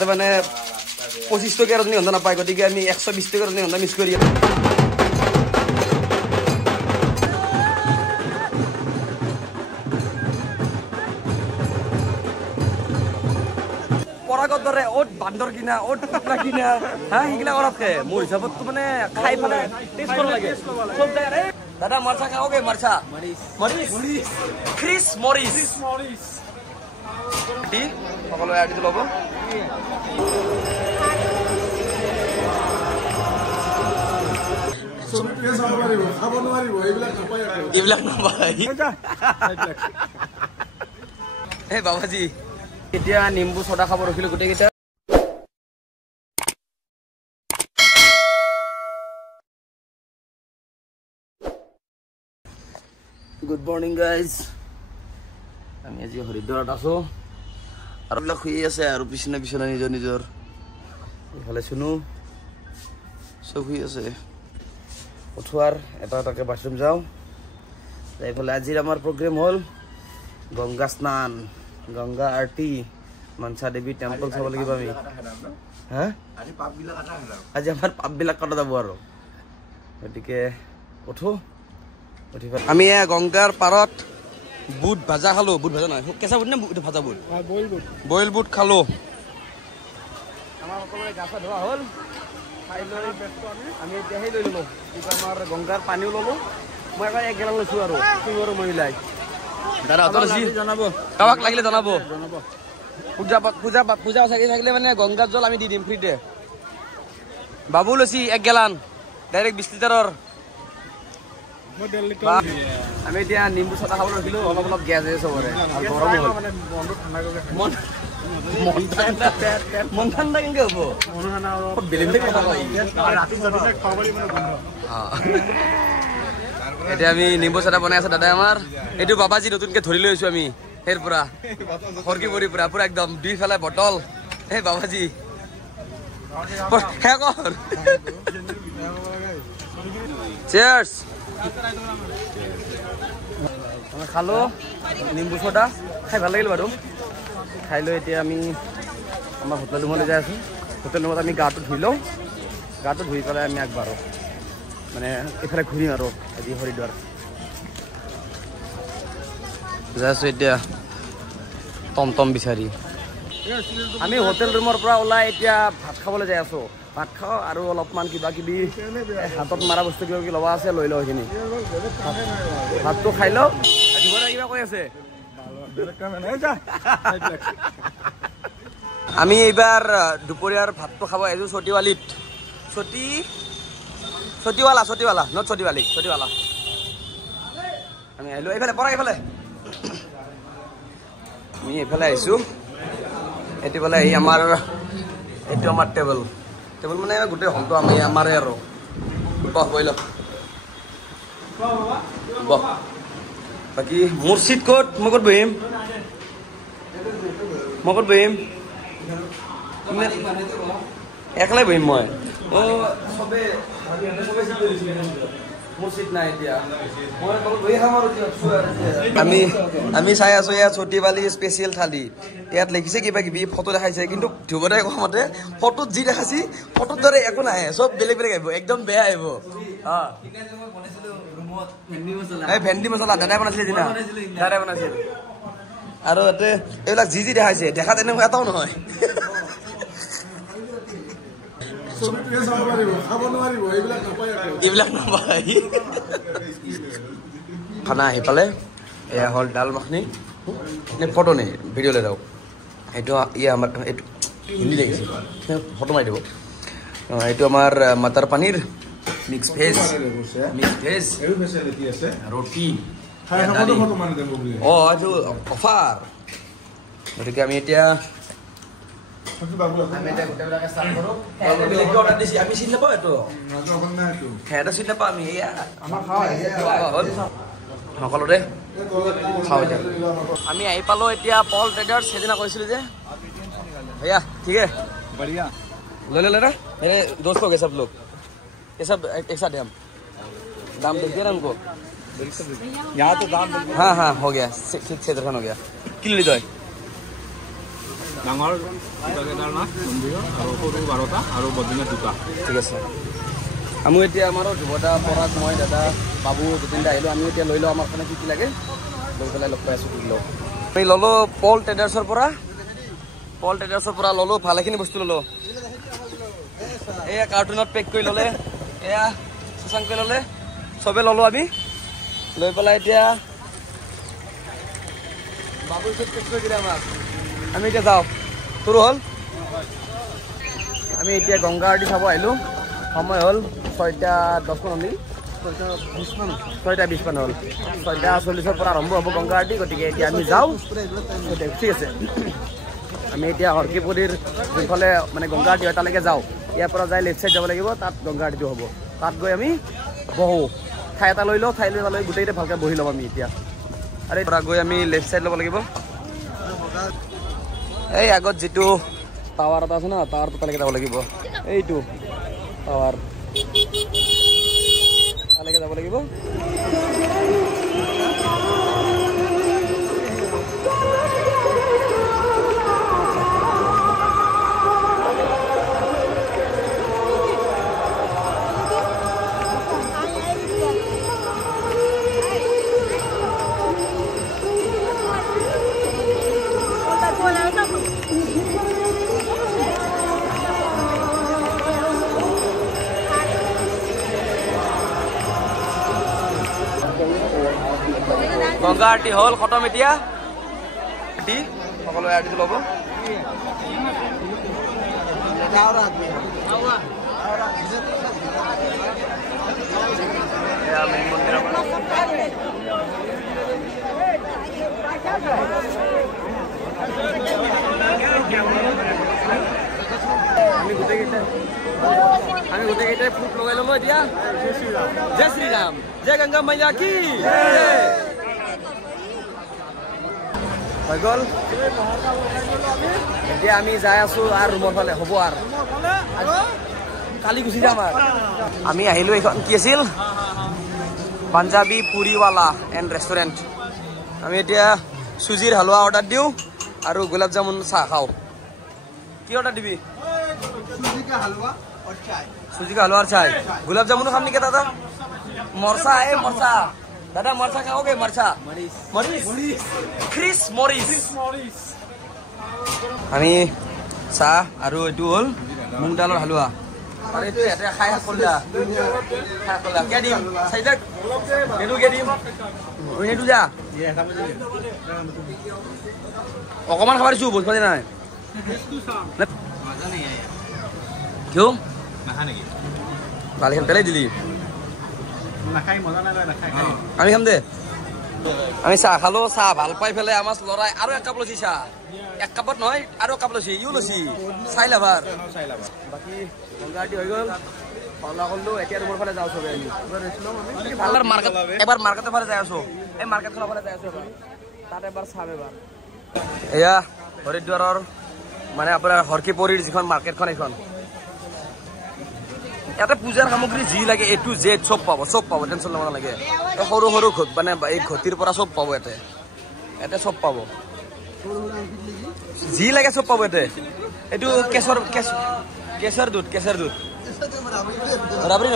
ইয়াতে মানে 25 টকা ৰজনীগন্ধা নাপায় গতিকে আমি 120 টকা ৰজনীগন্ধা মিছ কৰি পৰাগত দৰে ওট বান্দৰ কিনা ওট কুকুৰা কিনা হা সেইগিলা কৰাতকে মোৰ হিচাপততো মানে খাই পেলাই টেষ্ট কৰিব লাগে চব জায়গাৰে দাদা মাৰ্চা খাওগে মাৰ্চা মৰিস ক্ৰিস মৰিস কি সকলো আইডিটো ল'ব এইবিলাক নাপায় এই বাবাজি এতিয়া নিম্বু ছটা খাব ৰখিলো গোটেইকেইটা গুড মৰ্নিং গাইজ আমি আজি হৰিদ্বাৰত আছো আৰু এইবিলাক শুই আছে আৰু পিছনে নিজৰ নিজৰ এইফালে শুনো চব শুই আছে উঠোৱাৰ এটা এটাকে বাথৰুম যাওঁ এইফালে আজিৰ আমাৰ প্ৰগ্ৰেম হ'ল গংগা স্নান গংগা আৰতি মনসা দেৱী টেম্পল চাব লাগিব আমি হা আজি আমাৰ পাপবিলাক কটা যাব আৰু গতিকে উঠো আমি গংগাৰ পাৰত বুট ভাজা খালো বুট ভাজা নহয় কেঁচা বুট নে ভাজা বুট বইল বুট খালো আমাৰ সকলোৰে গা চা ধোৱা হ'ল খাই লৈ আমি এতিয়া সেই লৈ ললো আমাৰ গংগাৰ পানীও ললো মই এবাৰ 1 গেলান লৈছো আৰু তুমি মহিলাই দাদা জনাব কাবাক লাগিলে জনাব পূজা থাকিলে মানে গংগাৰ জল আমি দি দিম ফ্ৰীতে বাবু লৈছি 1 গেলান ডাইৰেক্ট 20 লিটাৰৰ আমি এতিয়া নিম্বু ছটা খাব ৰখিলো অলপ গেছ আছে চবৰে গৰম হ'ল মন ঠাণ্ডা কেনেকে হ'ব এতিয়া আমি নিম্বু ছটা বনাই আছে দাদাই আমাৰ এইটো বাবাজী নতুনকে ধৰি লৈ আছো আমি সেই পৰা খৰকি পৰি পুৰা একদম দুই ফেলাই বটল এই বাবাজী চিয়াৰ্ছ খালো নিম্বু ছটা খাই ভাল লাগিল বাৰু খাই লৈ এতিয়া আমি আমাৰ হোটেল ৰুমলৈ যাই আছো হোটেল ৰুমত আমি গাটো ধুই লওঁ গাটো ধুই পেলাই আমি আগবাঢ়ো মানে এইফালে ঘূৰিম আৰু আজি হৰিদ্বাৰ যাই আছো এতিয়া টমটম বিচাৰি আমি হোটেল ৰুমৰ পৰা ওলাই এতিয়া ভাত খাবলৈ যাই আছো ভাত খাওঁ আৰু অলপমান কিবা কিবি হাতত মাৰা বস্তু কিবা কিবি ল'বা আছে লৈ লওঁ সেইখিনি ভাতটো খাই লওঁ কিবা কৈ আছে আমি এইবাৰ দুপৰীয়াৰ ভাতটো খাব আহিছো চটিৱালীত চটিৱালা নট চটিৱালী চটিৱালা আমি আহিলো এইফালে পৰা এইফালে আমি এইফালে আহিছো এইটো ফালে আহি এইটো আমাৰ টেবল মানে গোটেই হলটো আমাৰে আৰু বহ বহি লওক বহ বাকী মোৰ চিট ক'ত মই ক'ত বহিম একলাই বহিম মই আমি চাই আছো ইয়াত চটিৱালী স্পেচিয়েল থালি ইয়াত লিখিছে কিবা কিবি ফটো দেখাইছে কিন্তু ধুবদাই কোৱা মতে ফটোত যি দেখাইছি ফটোৰ দৰে একো নাহে চব বেলেগ আহিব একদম বেয়া আহিব ভেন্দি মছলা দাদাই বনাইছিলে আৰু ইয়াতে এইবিলাক যি দেখাইছে দেখাত এনেকুৱা এটাও নহয় এইবিলাক নাপায় খানা আহি পালে এয়া হ'ল ডাল মাখনি নে ফটো নে ভিডিঅ' লৈ যাওক এইটো আমাৰ এইটো হিন্দী লাগিছে ফটো মাৰি দিব এইটো আমাৰ মটৰ পনীৰ মিক্স ভেজ ৰুটি এইটো অফাৰ গতিকে আমি এতিয়া আমি চিনি নাপাওঁ এইটো সিহঁতে চিনি নাপাওঁ আমি সকলোৰে খাওঁ এতিয়া আমি আহি পালোঁ এতিয়া পল ট্ৰেডাৰ্ছ সেইদিনা কৈছিলোঁ যে भैया ठीक है बढ़िया ले ना मेरे दोस्त लोग है सब ये सब एक साथ है हम दाम देख दिया ना उनको यहाँ तो दाम हाँ हो गया ठीक से दर्शन हो गया किलो लीजिए ডাঙৰ কেদাৰনাথ মন্দিৰ আৰু সৰু 12টা আৰু বদ্ৰীনাথ 2টা। ঠিক আছে। আমি এতিয়া আমাৰো যুৱদা পৰাগ মই দাদা বাবু গোটেইটা আহিলোঁ। আমি এতিয়া লৈ লওঁ আমাৰ কাৰণে কি কি লাগে, লৈ পেলাই লগ পাই আছোঁ কি লওঁ। আমি ল'লোঁ পল ট্ৰেডাৰ্ছৰ পৰা ল'লোঁ ভালেখিনি বস্তু ল'লোঁ। এয়া কাৰ্টুনত পেক কৰি ল'লে, এয়া শশাংকৈ ল'লে, চবে ল'লোঁ আমি। লৈ পেলাই এতিয়া বাবুৰ চব পেক কৰি দিলে আমাক। আমি এতিয়া যাওঁ, তোৰো হ'ল। আমি এতিয়া গংগা আৰতি চাব আহিলোঁ। সময় হ'ল 6:10 মান হ'লি, 6:20 মান হ'ল। 6:40 পৰা আৰম্ভ হ'ব গংগা আৰতি। গতিকে এতিয়া আমি যাওঁ, ঠিক আছে। আমি এতিয়া হৰকিপুৰীৰ যোনফালে মানে গংগা আৰতি হয় তালৈকে যাওঁ। ইয়াৰ পৰা যাই লেফ্ট চাইড যাব লাগিব, তাত গংগা আৰতিটো হ'ব। তাত গৈ আমি বহোঁ, ঠাই এটা লৈ লওঁ, ঠাই লৈ গোটেইতে ভালকৈ বহি ল'ম আমি এতিয়া। আৰু এই পৰা গৈ আমি লেফ্ট চাইড ল'ব লাগিব। এই আগত যিটো টাৱাৰ এটা আছে ন, টাৱাৰটো তালৈকে যাব লাগিব। এইটো টাৱাৰ তালৈকে যাব লাগিব। গংগা আৰতি হ'ল খতম। এতিয়া সকলোৱে আৰতিটো ল'ব। মেইন মন্দিৰ আমি গোটেইকেইটাই ফুট লগাই ল'লো এতিয়া। জয় শ্ৰীৰাম, জয় গংগা মাইয়া কি হৈ গ'ল। এতিয়া আমি যাই আছোঁ আৰু ৰুমৰ ফালে। হ'ব আৰু কালি গুচি যাম। আৰু আমি আহিলোঁ, এইখন কি আছিল, পাঞ্জাবী পুৰিৱালা এণ্ড ৰেষ্টুৰেণ্ট। আমি এতিয়া চুজিৰ হালোৱা অৰ্ডাৰ দিওঁ আৰু গোলাপ জামুন চাহ খাওঁ। কি অৰ্ডাৰ দিবি? চুজি কা হালৱা আৰু চাই। গোলাপ জামুনো খাম নেকি দাদা? মৰচা মৰচা দাদা, মৰচা খাওগে? মৰচা খ্ৰিছ মৰিচ। আমি চাহ আৰু এইটো হ'ল মুগ দালৰ হালোৱা। আৰু এইটো ইয়াতে খাই কলা কিয় দিম? চাৰিটা সেইটো কিয় দিম? সেইটো যা অকণমান খাব দিছোঁ, বহুত খালি নাই। কিয় গালিখন পেলাই দিলি? আমি খাম দে। আমি চাহ খালো, চাহ ভাল পাই পেলাই আমাৰ ল'ৰাই আৰু এক কাপ লৈছি চাহ। এক কাপত নহয়, আৰু এক কাপ লৈছি, ইও লৈছি চাই লাভাৰ। বাকী গংগা আৰতি হৈ গ'ল, পালা কৰিলোঁ। এতিয়া ৰুমৰ ফালে যাওঁ চবে। এবাৰ মাৰ্কেটৰ ফালে যাই আছোঁ, এই মাৰ্কেটখনৰ ফালে যাই আছোঁ এবাৰ, তাত এবাৰ চাম এবাৰ। এয়া হৰিদ্বাৰৰ মানে আপোনাৰ হৰকিপুৰীৰ যিখন মাৰ্কেটখন, এইখন ইয়াতে পূজাৰ সামগ্ৰী যি লাগে A to Z চব পাব, টেনশ্যন ল'ব নালাগে। সৰু সৰু মানে এই ঘটিৰ পৰা চব পাব ইয়াতে, চব পাব, যি লাগে চব পাব ইয়াতে। এইটো কেশৰ দুধ ৰাবৰি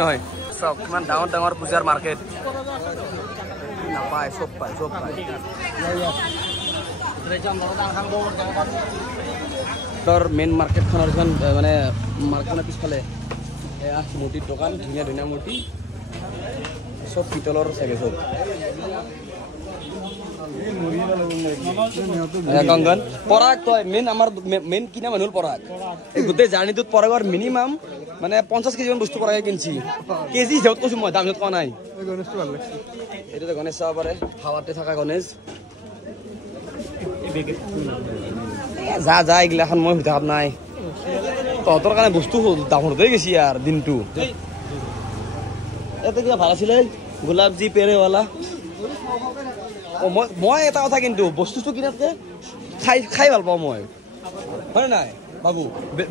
নহয়। চব কিমান ডাঙৰ ডাঙৰ পূজাৰ মাৰ্কেট, নাপায়, চব পায়। মেইন মাৰ্কেটখনৰ যিখন মানে মাৰ্কেটখনৰ পিছফালে এয়া মূৰ্তিৰ দোকান, ধুনীয়া ধুনীয়া মূৰ্তি, চব পিতলৰ চাগে চব। কংগন পৰাগ, তই আমাৰ মেইন কিনা মানুহ হ'ল পৰাগ। এই গোটেই জাৰ্ণিটোত পৰাগৰ মিনিমাম মানে 50 কেজি মান বস্তু পৰাগে কিনছি। কেজি হিচাপত কৈছোঁ মই, দাম হিচাপত কোৱা নাই। এইটোতে গণেশ চাব পাৰে, হাৱাতে থকা গণেশ। যা এইগিলাখন মই সুধা নাই, তহঁতৰ কাৰণে বস্তু দাম হৈ গৈছি আৰু দিনটো। ইয়াতে কিবা ভাল আছিলে, গোলাপজী পেৰেৱালা। মই এটা কথা কিন্তু বস্তু কিনাতকে খাই ভাল পাওঁ মই, হয় নাই? বাবু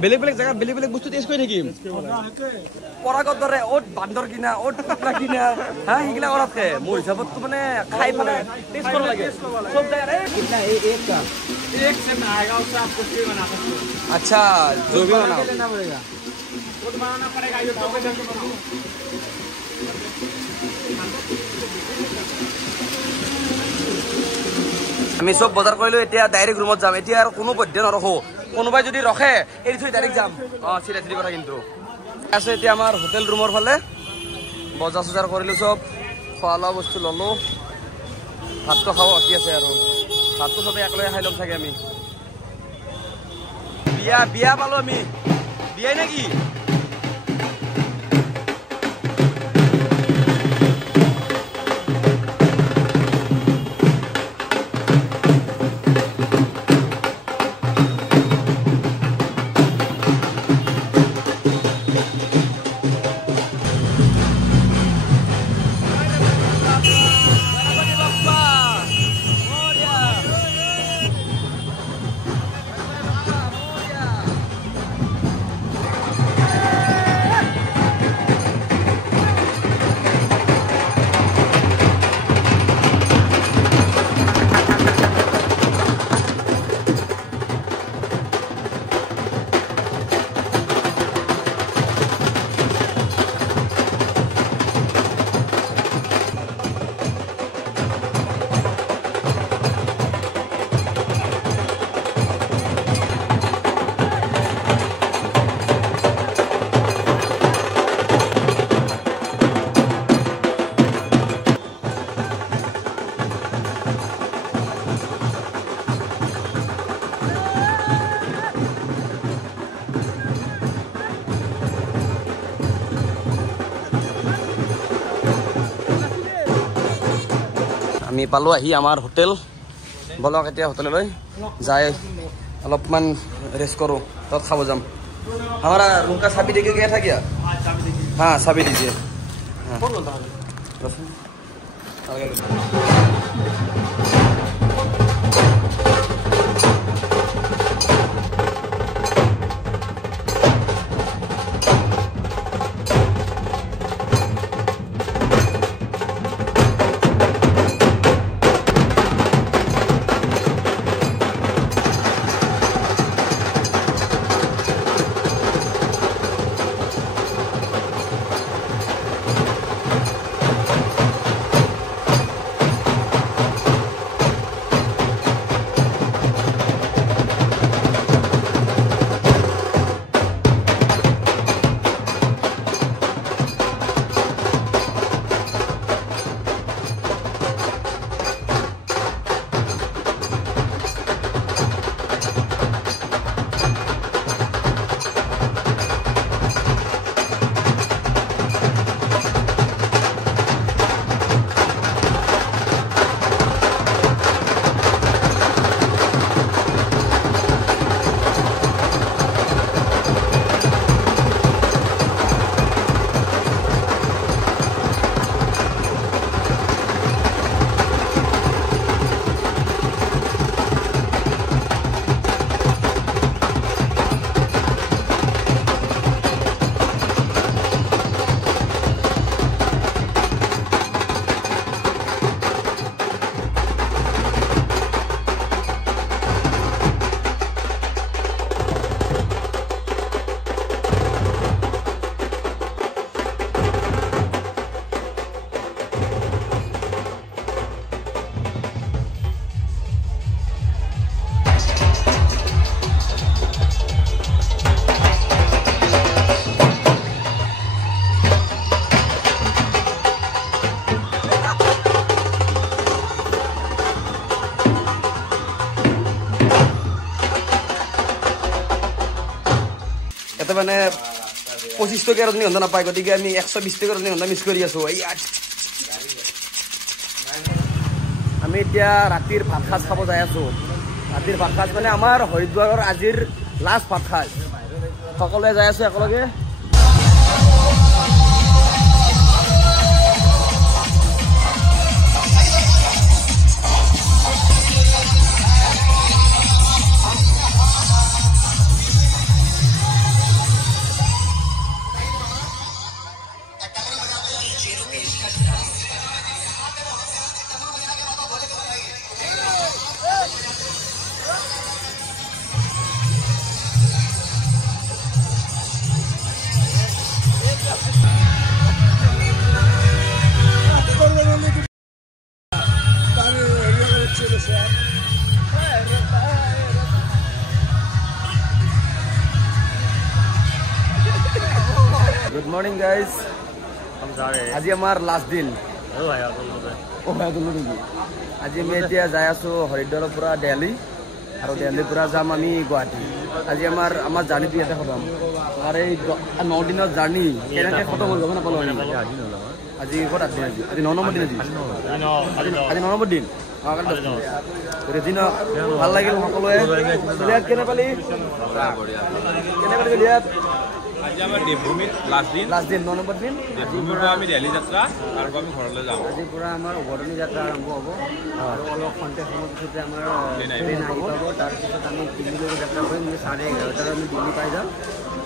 বেলেগ বেলেগ জায়গাত বেলেগ বেলেগ বস্তু টেষ্ট কৰি থাকিম পৰাগত দৰে অ'ত বান্দৰ কিনা অ'ত কুকুৰা কিনা হা সেইগিলা কৰাতকে মোৰ হিচাপততো মানে খাই পেলাই টেষ্ট কৰিব লাগে চব জায়গাত एक से आएगा उससे आप कुछ भी बना सकते हो अच्छा जो भी बनाओ लेना पड़ेगा खुद बनाना पड़ेगा ये तो जल्दी बनाओ আমি সব বজাৰ কৰিলো এতিয়া ডাইৰেক্ট ৰুমত যাম এতিয়া আৰু কোনো পদ্ধতি নৰখো কোনোবাই যদি ৰখে এৰি থৈ ডাইৰেক্ট যাম চিৰিয়াছলি কথা কিন্তু আছে এতিয়া আমাৰ হোটেল ৰুমৰ ফালে বজাৰ চজাৰ কৰিলো সব খোৱা লোৱা বস্তু ললো ভাতটো খাব বাকী আছে আৰু ভাতটো সবে একলগে খাই ল'ম চাগে আমি বিয়া বিয়া পালো আমি বিয়াই নেকি আমি পালো আহি আমাৰ হোটেল বলক এতিয়া হোটেললৈ যাই অলপমান ৰেষ্ট কৰো তত খাব যাম हमारा रूम का चाबी देके गया था क्या हाँ चाबी दीजिए মানে 25 টকাৰ ৰজনী হন্ধা নাপায় গতিকে আমি 120 টকাৰ ৰজনী হন্ধা মিছ কৰি আছো আমি এতিয়া ৰাতিৰ ভাত খাজ খাব যাই আছো ৰাতিৰ ভাত খাজ মানে আমাৰ হৰিদ্বাৰৰ আজিৰ লাষ্ট ভাত খাজ সকলোৱে যাই আছো একেলগে মৰ্নিং গাইজ আজি আমাৰ লাষ্ট দিন আজি আমি এতিয়া যাই আছো হৰিদ্বাৰৰ পৰা দিল্লী আৰু দিল্লীৰ পৰা যাম আমি গুৱাহাটী আজি আমাৰ জাৰ্ণিটো ইয়াতে খতম আৰু এই 9 দিনৰ জাৰ্ণি কেনেকৈ খতম হৈ যাব নাপালোঁ আজি ক'ত আছে আজি 9 নম্বৰ দিন আজি 9 নম্বৰ দিন দিন ভাল লাগিল সকলোৱে কেনে পালি আজি আমাৰ দেৱভূমিত লাষ্ট দিন 9 নম্বৰ দিন দেৱভূমিৰ পৰা আমি দিল্লী যাত্ৰা তাৰ পৰা আমি ঘৰলৈ যাম আজিৰ পৰা আমাৰ উভতনি যাত্ৰা আৰম্ভ হ'ব আৰু অলপ খন্তেক সময়ৰ পিছতে আমাৰ ট্ৰেইন আহি পাব তাৰপিছত আমি দিল্লীলৈ যাত্ৰা কৰিম 11:30 আমি দিল্লী পাই যাম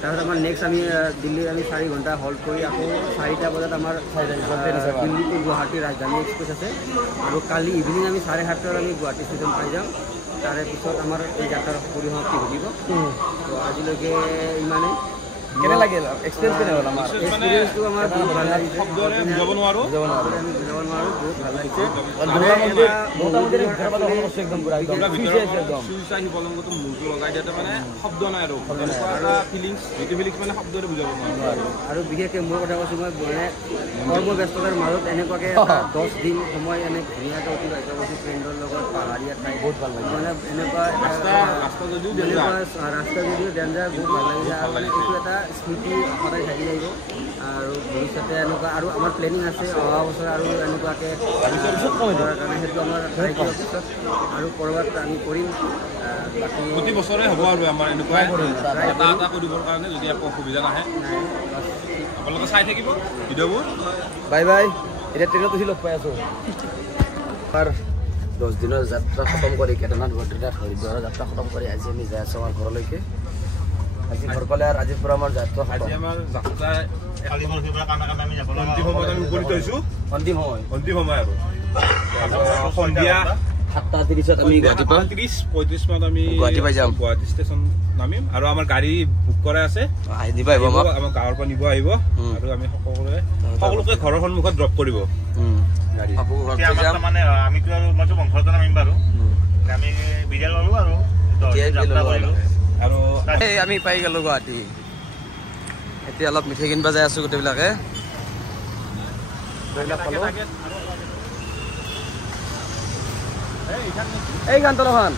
তাৰপিছত আমাৰ নেক্সট আমি দিল্লীত আমি 4 ঘণ্টা হল্ড কৰি আকৌ 4টা বজাত আমাৰ দিল্লী টু গুৱাহাটী ৰাজধানী এক্সপ্ৰেছ আছে আৰু কালি ইভিনিং আমি 7:30 আমি গুৱাহাটী ষ্টেচন পাই যাম তাৰে পিছত আমাৰ এই যাত্ৰাৰ পৰিসমাপ্তি ঘটিব তো আজিলৈকে ইমানেই কেনে লাগিল এক্সপেৰিয়েন্স কেনে হ'ল আমাৰ এক্সপেৰিয়েন্সটো আমাৰ বহুত ভাল লাগিছে শব্দৰে বুজাব নোৱাৰো আমি বুজাব নোৱাৰো বহুত ভাল লাগিছে মোটামুটি একদম পুৰা একদম সুইচা শিৱলিংগটো মূৰটো লগাই দিয়াতে মানে শব্দ নাই আৰু ফিলিংছ যিটো ফিলিংছ মানে শব্দৰে বুজাব নোৱাৰো আৰু বিশেষকৈ মোৰ কথা কৈছোঁ মই মানে কৰ্মব্যস্ততাৰ মাজত এনেকুৱাকৈ 10 দিন সময় এনে ধুনীয়াকৈ অতিবাহিত কৰিছোঁ ফ্ৰেণ্ডৰ লগত পাহাৰীয়া ঠাই বহুত ভাল লাগিছে মানে এনেকুৱা ৰাস্তা যদিও ডেঞ্জাৰ বহুত ভাল লাগিছে আৰু এইটো এটা স্মৃতি সদায় থাকি লাগিব আৰু ভৱিষ্যতে এনেকুৱা আৰু আমাৰ প্লেনিং আছে অহা বছৰ আৰু এনেকুৱাকৈ কাৰণে সেইটো আমাৰ পিছত আৰু ক'ৰবাত আমি কৰিম বাকী প্ৰতি বছৰে হ'ব আৰু আমাৰ এনেকুৱা এটা কৰিবৰ কাৰণে যদি একো অসুবিধা নাহে আপোনালোকে চাই থাকিব ভিডিঅ'বোৰ বাই বাই এতিয়া ট্ৰেইনত উঠি লগ পাই আছোঁ আমাৰ 10 দিনৰ যাত্ৰা খতম কৰি কেদাৰনাথ বদ্ৰীনাথ হৰিদ্বাৰৰ যাত্ৰা খতম কৰি আজি আমি যাই আছোঁ আমাৰ ঘৰলৈকে আজি ঘৰ পালে আৰু আজিৰ পৰা আমাৰ যাত্ৰা আজি আমাৰ যাত্ৰা অন্তিম সময়ত আমি উপনীত হৈছোঁ অন্তিম সময় আৰু সন্ধিয়া 7:30 আমি গুৱাহাটী 35 মানত আমি গুৱাহাটী পাই যাম গুৱাহাটী ষ্টেচন নামিম আৰু আমাৰ গাড়ী বুক কৰা আছে নিব আহিব আমাৰ গাঁৱৰ পৰা নিব আহিব আৰু আমি সকলোকে ঘৰৰ সন্মুখত ড্ৰপ কৰিব গাড়ী মানে আমিতো আৰু মইতো বংশতে নামিম বাৰু আমি বিদায় ল'লো আৰু আৰু আমি পাই গ'লো গুৱাহাটী এতিয়া অলপ মিঠাই কিনিব যাই আছোঁ গোটেইবিলাকে এই গান্তলখন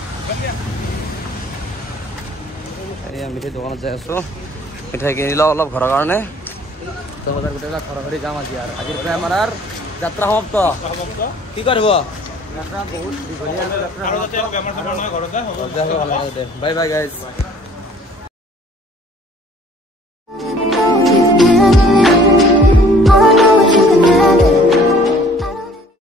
মিঠাই দোকানত যাই আছোঁ মিঠাই কিনি লওঁ অলপ ঘৰৰ কাৰণে তো বজাৰ গোটেইবিলাক ঘৰৰ ঘৰি যাম আজি আৰু আজিৰ পৰা আমাৰ আৰু যাত্ৰা সমাপ্ত কি কৰিব যাত্ৰা বহুত দীঘলীয়া যাত্ৰা বেমাৰ চেমাৰ নহয় ঘৰতে বাই বাই গাইজ